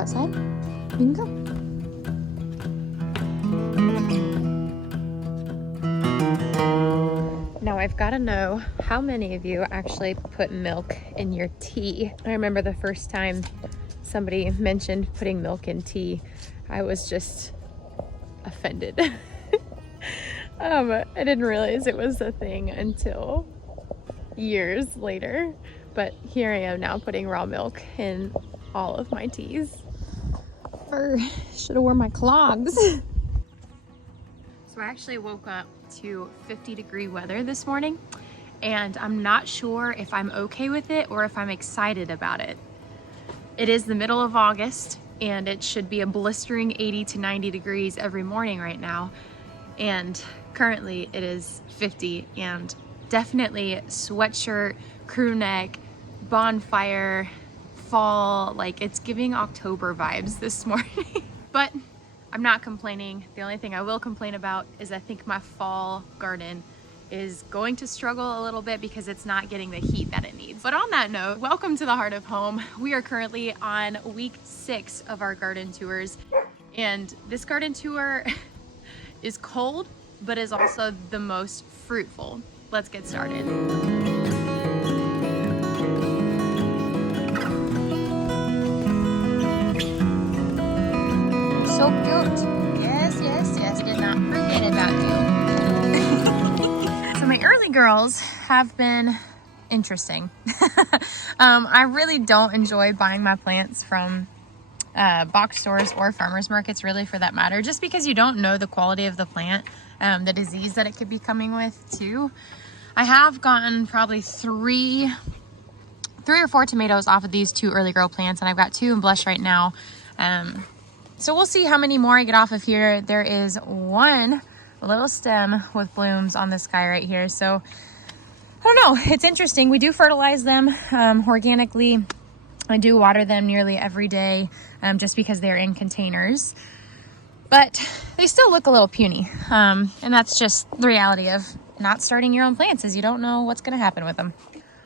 outside, you can go. Now I've got to know how many of you actually put milk in your tea. I remember the first time somebody mentioned putting milk in tea, I was just offended. I didn't realize it was a thing until years later, but here I am now putting raw milk in all of my teas. Should have worn my clogs. So I actually woke up to 50-degree weather this morning, and I'm not sure if I'm okay with it or if I'm excited about it. It is the middle of August, and it should be a blistering 80 to 90 degrees every morning right now, and currently it is 50, and definitely sweatshirt, crew neck, bonfire, fall, like it's giving October vibes this morning. But I'm not complaining. The only thing I will complain about is I think my fall garden is going to struggle a little bit because it's not getting the heat that it needs. But on that note, welcome to the heart of home. We are currently on week 6 of our garden tours, and this garden tour is cold, but is also the most fruitful. Let's get started. So cute. Yes, yes, yes. Did not forget about you. So my early girls have been interesting. I really don't enjoy buying my plants from box stores or farmers markets, really, for that matter, just because you don't know the quality of the plant, the disease that it could be coming with too. I have gotten probably three or four tomatoes off of these 2 early girl plants, and I've got 2 in blush right now. So we'll see how many more I get off of here. There is one little stem with blooms on this guy right here. So I don't know, it's interesting. We do fertilize them organically. I do water them nearly every day just because they're in containers. But they still look a little puny. And that's just the reality of not starting your own plants, is you don't know what's gonna happen with them.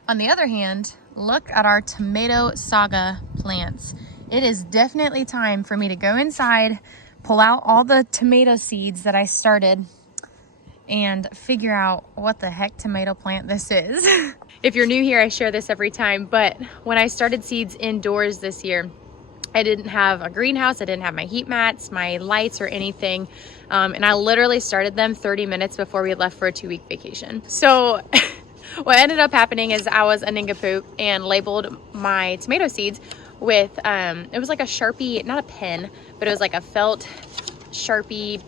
On the other hand, look at our tomato saga plants. It is definitely time for me to go inside, pull out all the tomato seeds that I started, and figure out what the heck tomato plant this is. If you're new here, I share this every time, but when I started seeds indoors this year, I didn't have a greenhouse, I didn't have my heat mats, my lights, or anything. And I literally started them 30 minutes before we left for a 2-week vacation. So what ended up happening is I was a nincompoop and labeled my tomato seeds with, it was like a Sharpie, not a pen, but it was like a felt Sharpie,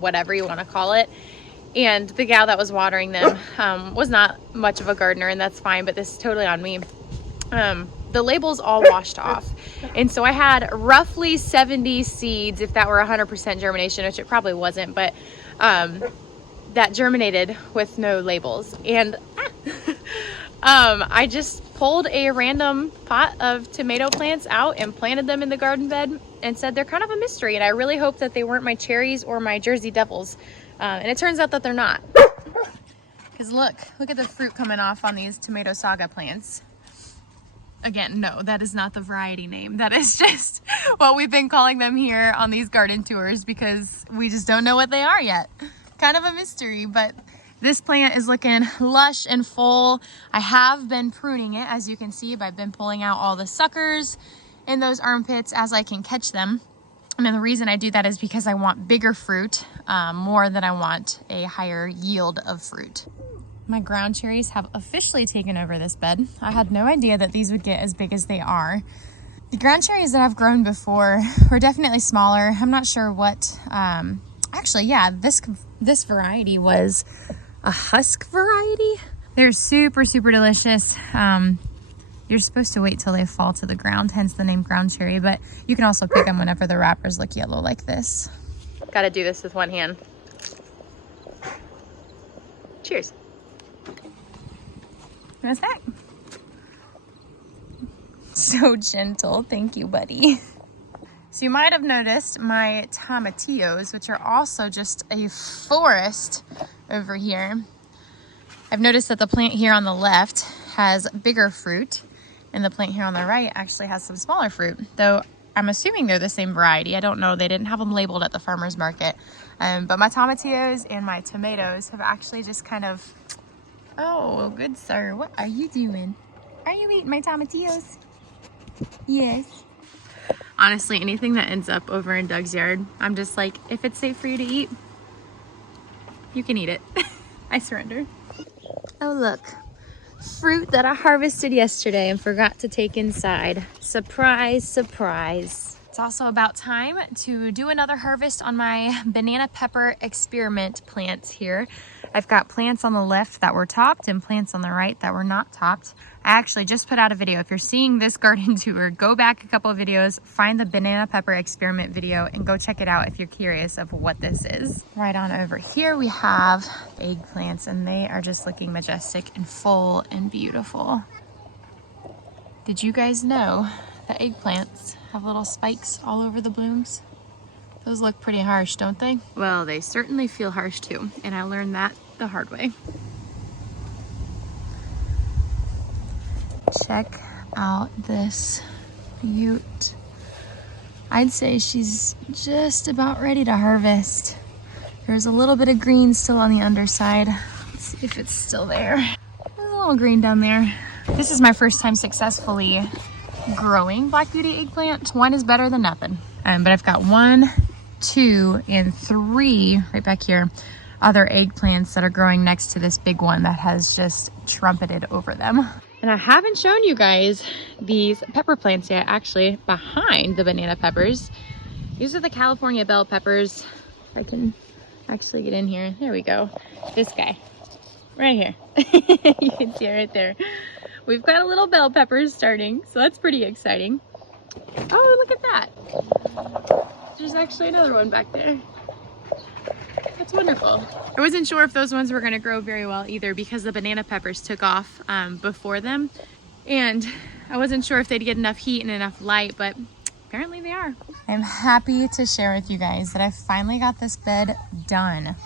whatever you want to call it. And the gal that was watering them was not much of a gardener, and that's fine, but this is totally on me. The labels all washed off. And so I had roughly 70 seeds, if that were 100% germination, which it probably wasn't, but that germinated with no labels. And I just pulled a random pot of tomato plants out and planted them in the garden bed and said they're kind of a mystery. And I really hope that they weren't my cherries or my Jersey devils. And it turns out that they're not. Because look at the fruit coming off on these tomato saga plants. Again, no, that is not the variety name. That is just what we've been calling them here on these garden tours because we just don't know what they are yet. Kind of a mystery, but this plant is looking lush and full. I have been pruning it, as you can see. I've been pulling out all the suckers in those armpits as I can catch them. And then the reason I do that is because I want bigger fruit more than I want a higher yield of fruit. My ground cherries have officially taken over this bed. I had no idea that these would get as big as they are. The ground cherries that I've grown before were definitely smaller. I'm not sure what, actually, yeah, this variety was a husk variety. They're super, super delicious. You're supposed to wait till they fall to the ground, hence the name ground cherry, but you can also pick them whenever the wrappers look yellow like this. Gotta do this with one hand. Cheers. What's that? So gentle. Thank you, buddy. So you might have noticed my tomatillos, which are also just a forest over here. I've noticed that the plant here on the left has bigger fruit, and the plant here on the right actually has some smaller fruit. Though I'm assuming they're the same variety. I don't know. They didn't have them labeled at the farmer's market. But my tomatillos and my tomatoes have actually just kind of... Oh, good sir. What are you doing? Are you eating my tomatillos? Yes. Honestly, anything that ends up over in Doug's yard, I'm just like, if it's safe for you to eat, you can eat it. I surrender. Oh, look. Fruit that I harvested yesterday and forgot to take inside. Surprise, surprise. It's also about time to do another harvest on my banana pepper experiment plants here. I've got plants on the left that were topped and plants on the right that were not topped. I actually just put out a video. If you're seeing this garden tour, go back a couple of videos, find the banana pepper experiment video and go check it out if you're curious of what this is. Right on over here we have eggplants and they are just looking majestic and full and beautiful. Did you guys know that eggplants have little spikes all over the blooms? Those look pretty harsh, don't they? Well, they certainly feel harsh too, and I learned that the hard way. Check out this butte. I'd say she's just about ready to harvest. There's a little bit of green still on the underside. Let's see if it's still there. There's a little green down there. This is my first time successfully growing Black Beauty eggplant. One is better than nothing. But I've got 1, 2, and 3 right back here other eggplants that are growing next to this big one that has just trumpeted over them. And I haven't shown you guys these pepper plants yet, actually behind the banana peppers. These are the California bell peppers. If I can actually get in here. There we go. This guy right here. You can see it right there. We've got a little bell peppers starting, so that's pretty exciting. Oh, look at that. There's actually another one back there. That's wonderful. I wasn't sure if those ones were gonna grow very well either because the banana peppers took off before them. And I wasn't sure if they'd get enough heat and enough light, but apparently they are. I'm happy to share with you guys that I finally got this bed done.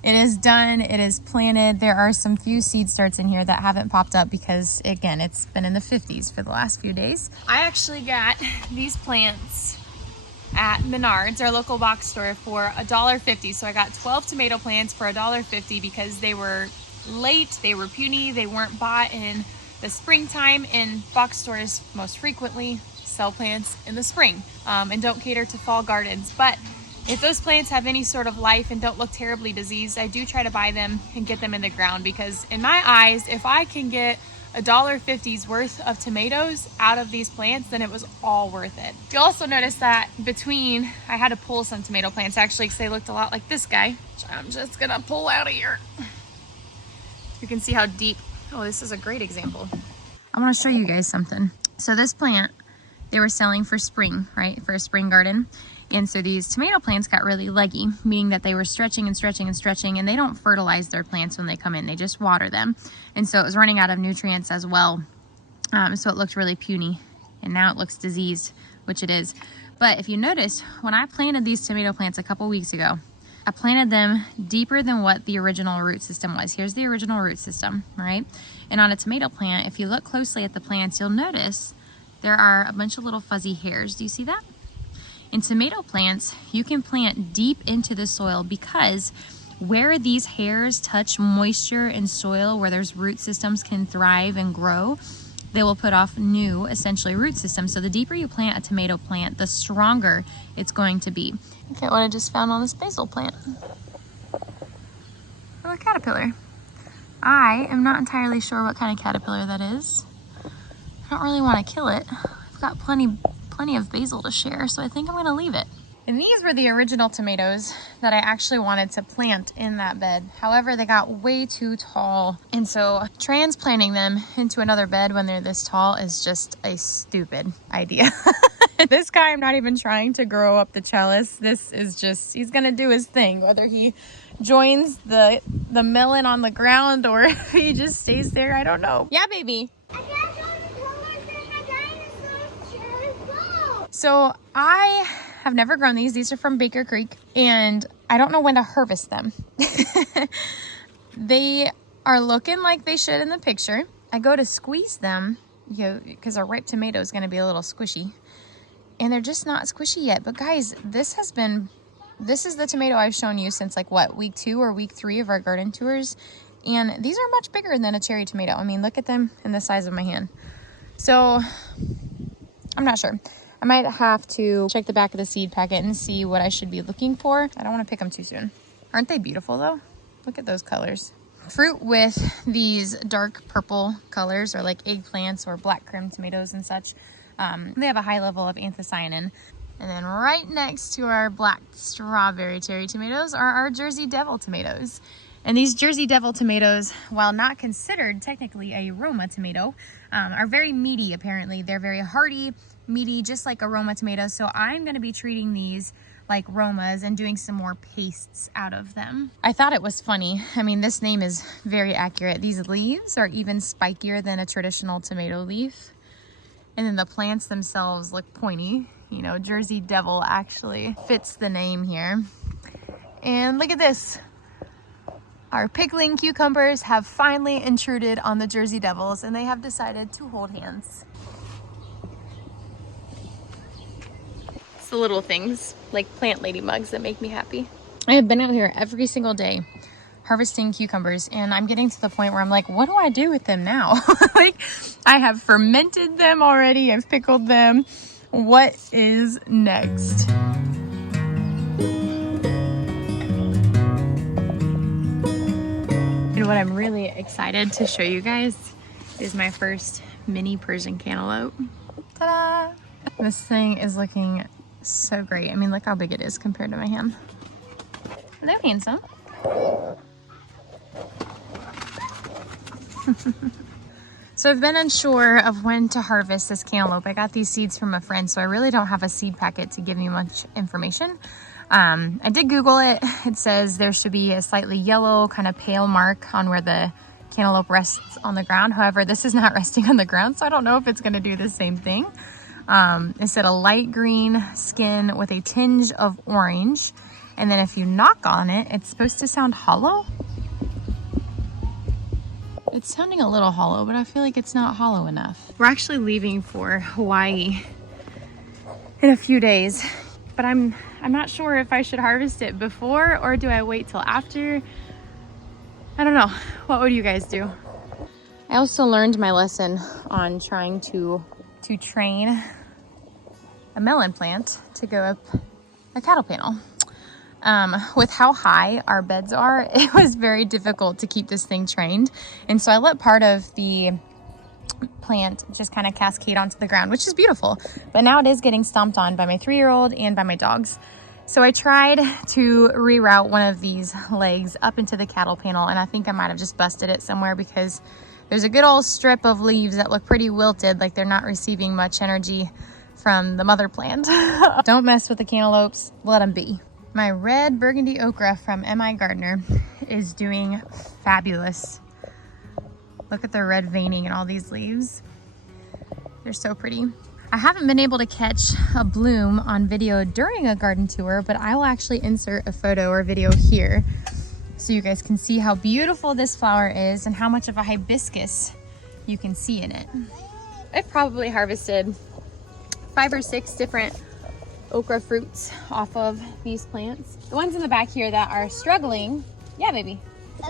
It is done, it is planted. There are some few seed starts in here that haven't popped up because, again, it's been in the 50s for the last few days. I actually got these plants at Menards, our local box store, for $1.50. So I got 12 tomato plants for $1.50 because they were late, they were puny, they weren't bought in the springtime, and box stores most frequently sell plants in the spring and don't cater to fall gardens. But if those plants have any sort of life and don't look terribly diseased, I do try to buy them and get them in the ground because in my eyes, if I can get $1.50's worth of tomatoes out of these plants, then it was all worth it. You'll also notice that I had to pull some tomato plants actually because they looked a lot like this guy, which I'm just gonna pull out of here. You can see how deep, oh, this is a great example. I wanna show you guys something. So this plant, they were selling for spring, right? For a spring garden. And so these tomato plants got really leggy, meaning that they were stretching and stretching and stretching, and they don't fertilize their plants when they come in, they just water them. And so it was running out of nutrients as well. So it looked really puny, and now it looks diseased, which it is. But if you notice, when I planted these tomato plants a couple weeks ago, I planted them deeper than what the original root system was. Here's the original root system, right? And on a tomato plant, if you look closely at the plants, you'll notice there are a bunch of little fuzzy hairs. Do you see that? In tomato plants, you can plant deep into the soil because where these hairs touch moisture and soil where there's root systems can thrive and grow, they will put off new, essentially, root systems. So the deeper you plant a tomato plant, the stronger it's going to be. Look at what I just found on this basil plant. Oh, a caterpillar. I am not entirely sure what kind of caterpillar that is. I don't really want to kill it. I've got plenty of basil to share, so I think I'm gonna leave it. And these were the original tomatoes that I actually wanted to plant in that bed. However, they got way too tall. And so transplanting them into another bed when they're this tall is just a stupid idea. This guy, I'm not even trying to grow up the trellis. This is just, he's gonna do his thing, whether he joins the melon on the ground or if he just stays there, I don't know. Yeah, baby. So I have never grown these. These are from Baker Creek, and I don't know when to harvest them. They are looking like they should in the picture. I go to squeeze them, because a ripe tomato is going to be a little squishy. and they're just not squishy yet. But guys, this is the tomato I've shown you since like what, week 2 or week 3 of our garden tours. And these are much bigger than a cherry tomato. I mean, look at them in the size of my hand. So I'm not sure. I might have to check the back of the seed packet and see what I should be looking for. I don't want to pick them too soon. Aren't they beautiful though? Look at those colors. Fruit with these dark purple colors, or like eggplants or black crim tomatoes and such, they have a high level of anthocyanin. And then right next to our black strawberry cherry tomatoes are our Jersey Devil tomatoes. And these Jersey Devil tomatoes, while not considered technically a Roma tomato, are very meaty apparently. They're very hearty, meaty, just like a Roma tomato. So I'm going to be treating these like Romas and doing some more pastes out of them. I thought it was funny. I mean, this name is very accurate. These leaves are even spikier than a traditional tomato leaf. And then the plants themselves look pointy. You know, Jersey Devil actually fits the name here. And look at this. Our pickling cucumbers have finally intruded on the Jersey Devils, and they have decided to hold hands. It's the little things, like plant lady mugs, that make me happy. I have been out here every single day harvesting cucumbers, and I'm getting to the point where I'm like, what do I do with them now? Like, I have fermented them already, I've pickled them. What is next? And what I'm really excited to show you guys is my first mini Persian cantaloupe. Ta-da! This thing is looking so great. I mean, look how big it is compared to my hand. They're handsome. So I've been unsure of when to harvest this cantaloupe. I got these seeds from a friend, so I really don't have a seed packet to give me much information. I did Google it. It says there should be a slightly yellow, kind of pale mark on where the cantaloupe rests on the ground. However, this is not resting on the ground, so I don't know if it's going to do the same thing. It said a light green skin with a tinge of orange. And then if you knock on it, it's supposed to sound hollow. It's sounding a little hollow, but I feel like it's not hollow enough. We're actually leaving for Hawaii in a few days, but I'm not sure if I should harvest it before or do I wait till after. I don't know. What would you guys do? I also learned my lesson on trying to train a melon plant to go up a cattle panel. With how high our beds are, it was very difficult to keep this thing trained. And so I let part of the plant just kind of cascade onto the ground, which is beautiful. But now it is getting stomped on by my 3-year-old and by my dogs. So I tried to reroute one of these legs up into the cattle panel, and I think I might have just busted it somewhere because there's a good old strip of leaves that look pretty wilted, like they're not receiving much energy from the mother plant. Don't mess with the cantaloupes, let them be. My red burgundy okra from M.I. Gardner is doing fabulous. Look at the red veining in all these leaves. They're so pretty. I haven't been able to catch a bloom on video during a garden tour, but I will actually insert a photo or video here so you guys can see how beautiful this flower is and how much of a hibiscus you can see in it. I've probably harvested 5 or 6 different okra fruits off of these plants. The ones in the back here that are struggling. Yeah, baby. I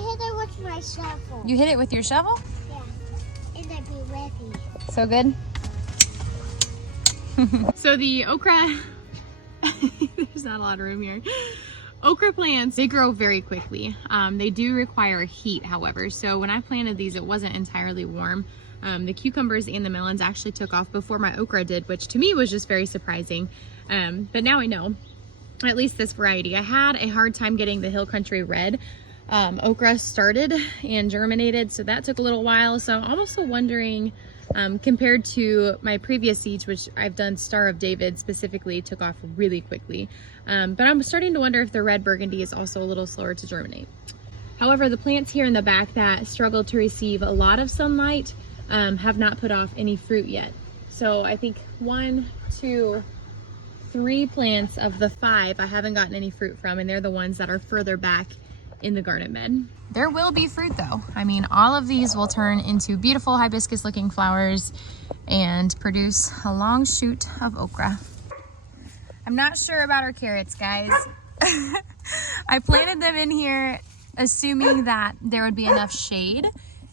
hit it with my shovel. You hit it with your shovel? Yeah. And I'd be ready. So good. So the okra, there's not a lot of room here. Okra plants, they grow very quickly. They do require heat, however. So when I planted these, it wasn't entirely warm. The cucumbers and the melons actually took off before my okra did, which to me was just very surprising. But now I know, at least this variety. I had a hard time getting the Hill Country Red. Okra started and germinated, so that took a little while. So I'm also wondering, compared to my previous seeds, which I've done Star of David specifically, took off really quickly. But I'm starting to wonder if the red burgundy is also a little slower to germinate. However, the plants here in the back that struggle to receive a lot of sunlight have not put off any fruit yet. So I think 1, 2, 3 plants of the 5 I haven't gotten any fruit from, and they're the ones that are further back in the garden bed. There will be fruit though. I mean, all of these will turn into beautiful hibiscus looking flowers and produce a long shoot of okra. I'm not sure about our carrots, guys. I planted them in here assuming that there would be enough shade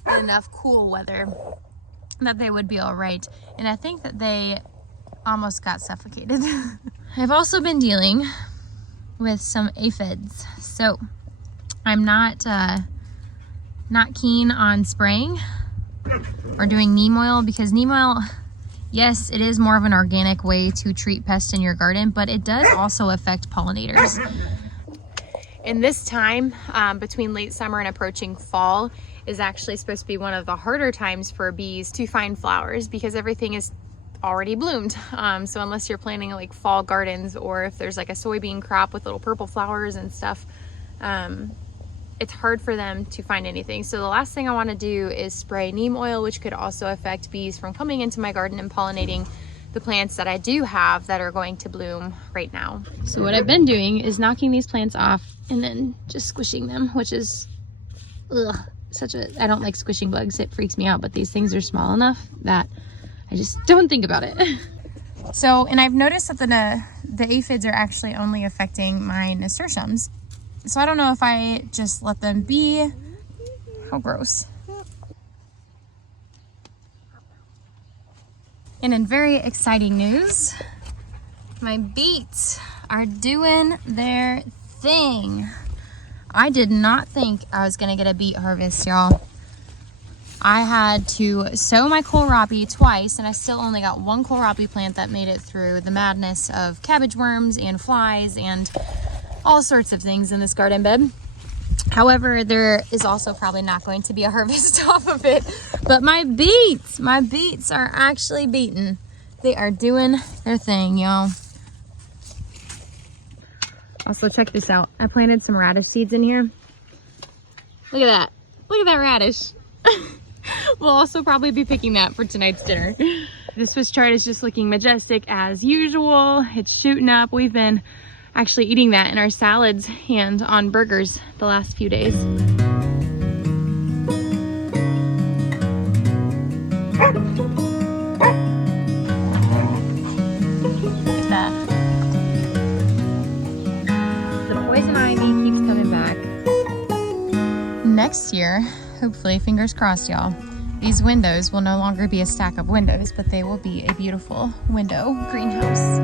and enough cool weather that they would be all right. And I think that they almost got suffocated. I've also been dealing with some aphids. So I'm not keen on spraying or doing neem oil, because neem oil, yes, it is more of an organic way to treat pests in your garden, but it does also affect pollinators. And this time, between late summer and approaching fall, is actually supposed to be one of the harder times for bees to find flowers, because everything is already bloomed. So unless you're planting like fall gardens, or if there's like a soybean crop with little purple flowers and stuff, it's hard for them to find anything. So the last thing I want to do is spray neem oil, which could also affect bees from coming into my garden and pollinating the plants that I do have that are going to bloom right now. So what I've been doing is knocking these plants off and then just squishing them, which is I don't like squishing bugs, it freaks me out, but these things are small enough that I just don't think about it. So, and I've noticed that the aphids are actually only affecting my nasturtiums. So I don't know if I just let them be. How gross. And in very exciting news, my beets are doing their thing. I did not think I was gonna get a beet harvest, y'all. I had to sow my kohlrabi twice, and I still only got one kohlrabi plant that made it through the madness of cabbage worms and flies and all sorts of things in this garden bed. However, there is also probably not going to be a harvest off of it. But my beets are actually beaten. They are doing their thing, y'all. Also, check this out. I planted some radish seeds in here. Look at that. Look at that radish. We'll also probably be picking that for tonight's dinner. This Swiss chard is just looking majestic as usual. It's shooting up. We've been actually eating that in our salads and on burgers the last few days. Look at that. The poison ivy keeps coming back. Next year, hopefully, fingers crossed, y'all, these windows will no longer be a stack of windows, but they will be a beautiful window greenhouse.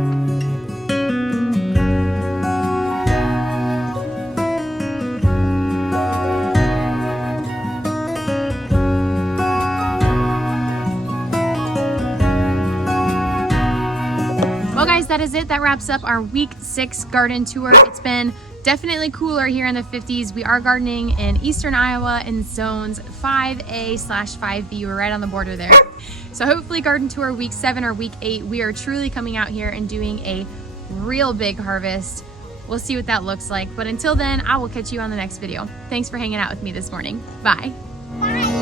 Well, guys, that is it. That wraps up our week 6 garden tour. It's been definitely cooler here in the 50s. We are gardening in eastern Iowa in zones 5A/5B. We're right on the border there. So hopefully garden tour week 7 or week 8, we are truly coming out here and doing a real big harvest. We'll see what that looks like. But until then, I will catch you on the next video. Thanks for hanging out with me this morning. Bye. Bye.